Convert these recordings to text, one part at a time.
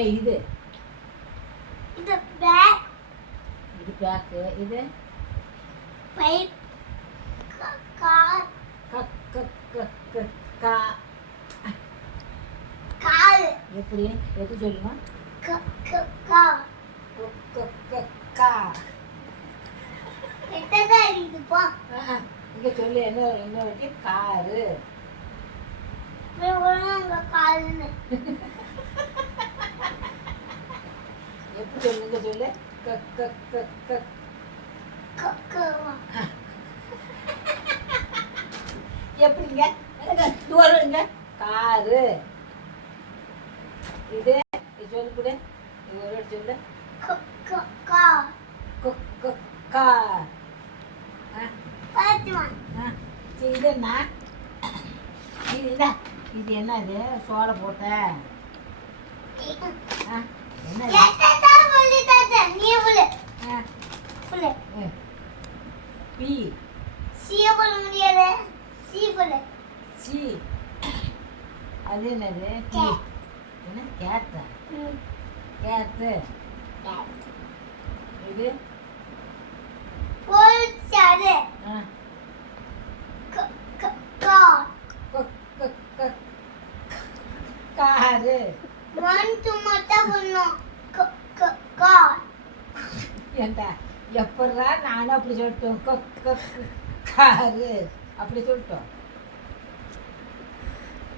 ஏய் இது இது பேக். இது பேக். இது பைப். கார். க க க க கா. கால். எப்படி எப்படி சொல்லுமா? க க கா. க க க கா. எத்தனை இது போ. இங்க சொல்லு என்ன வாட்டி காரு. வேறங்க கால்னு. எப்படி சொல்லுங்க சொல்லு. க க க க க க. எப்படிங்க தூரங்க காரு. இது சொல்லு கூட இது ஒரு சொல்லு. க க கா. க க கா. பாத்துமா. சரி இது என்ன? இது இல்லை இது என்னது சோளை போட்ட என்ன? எத்தனை சொல்லி தாத்தா நீ சொல்லு. சொல்லு. பி சிய சொல்ல முடியாது. சி சொல்லு. சி அது என்னது? டி என்ன? கேட்டு. கேட்டு. இது போல்சாது. க க கா. காரு. மந்து மட்டும் பண்ணோம். க க கா. ஏண்டா எப்படா நானும் அப்படி சொல்லிட்டோம். காரு அப்படி சொல்லிட்டோம்.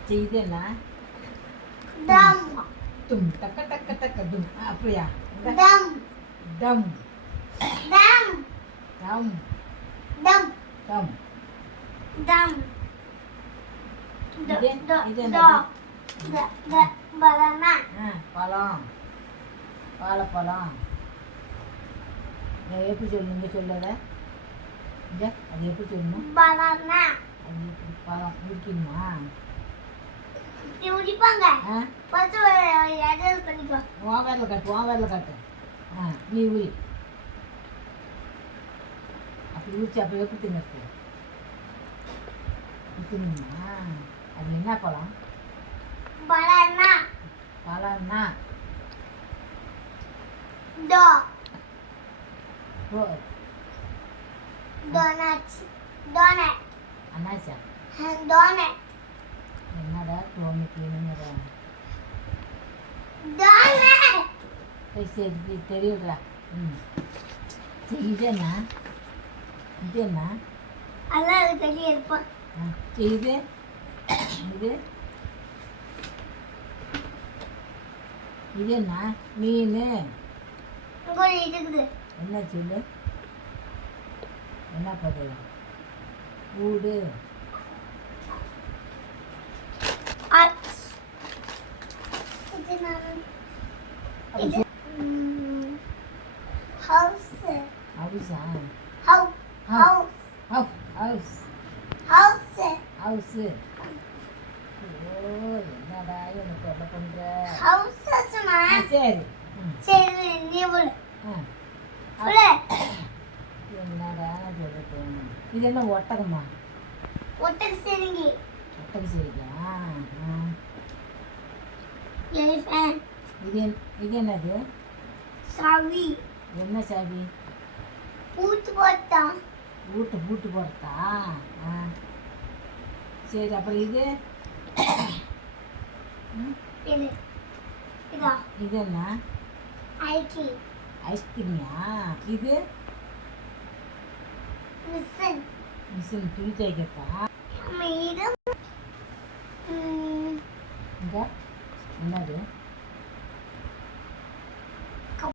செய்தேன்னா டம். தும் டக்க டக்க டக்க டும். அப்படியா? டம். டம் டம். டம் டம். டம். டம். இது இது ட. ட ட பனானா. பழம் வாழைப்பழம். எப்படி சொல்லணுங்க சொல்லத இங்க அது எப்படி சொல்லணும்? பனானா. அது எப்படி பழம் இருக்கணுமா? இப்படி உடிப்பாங்க. பத்து எடல் பண்ணிக்கோ. உன் வேரில் காட்டு. நீ உரி. அப்படி ஊற்றி அப்படி எப்படி தின்னுறது? தின்னுமா? அது என்ன பழம்? பனானா. பழம்னா டோ. ஓ டோனட்ஸ். டோனட். அண்ணாச்சா டோனட். என்னடா தோணுக்குங்கிற? டோனட். சரி தெரியுதா? சரி இது என்ன? இது என்ன? அதான் தெரிய இருப்போம். இது இது இது என்ன? மீன். உங்களுக்கு இருக்குது. என்ன சொல்லு? என்ன பதில்? வீடு. இது ஹவுஸ். ஹவுஸா? House. House. House. House. House. ஓ என்னடா எனக்கு சொல்ல பண்ணுற? ஹவுஸ் சும்மா. சரி சரி நீ சொல்லு. சொல்லு. என்னடா சொல்லிட்டு? இது என்ன ஒட்டகமா? ஒட்டக சரிங்கி. ஒட்டக சரிக்கா? எலிஃபண்ட். இது என்னது? சாவி. என்ன சாவி? பூட்டு போட்டா. பூட்டு போடுறதா? சரி அப்புறம் இது இது இதா. இது என்ன? ஐஸ்கிரீம். ஐஸ்கிரீமியா? இது மிஷின். மிஷின் துணி துவைக்கிறதா? இது இங்க என்னது?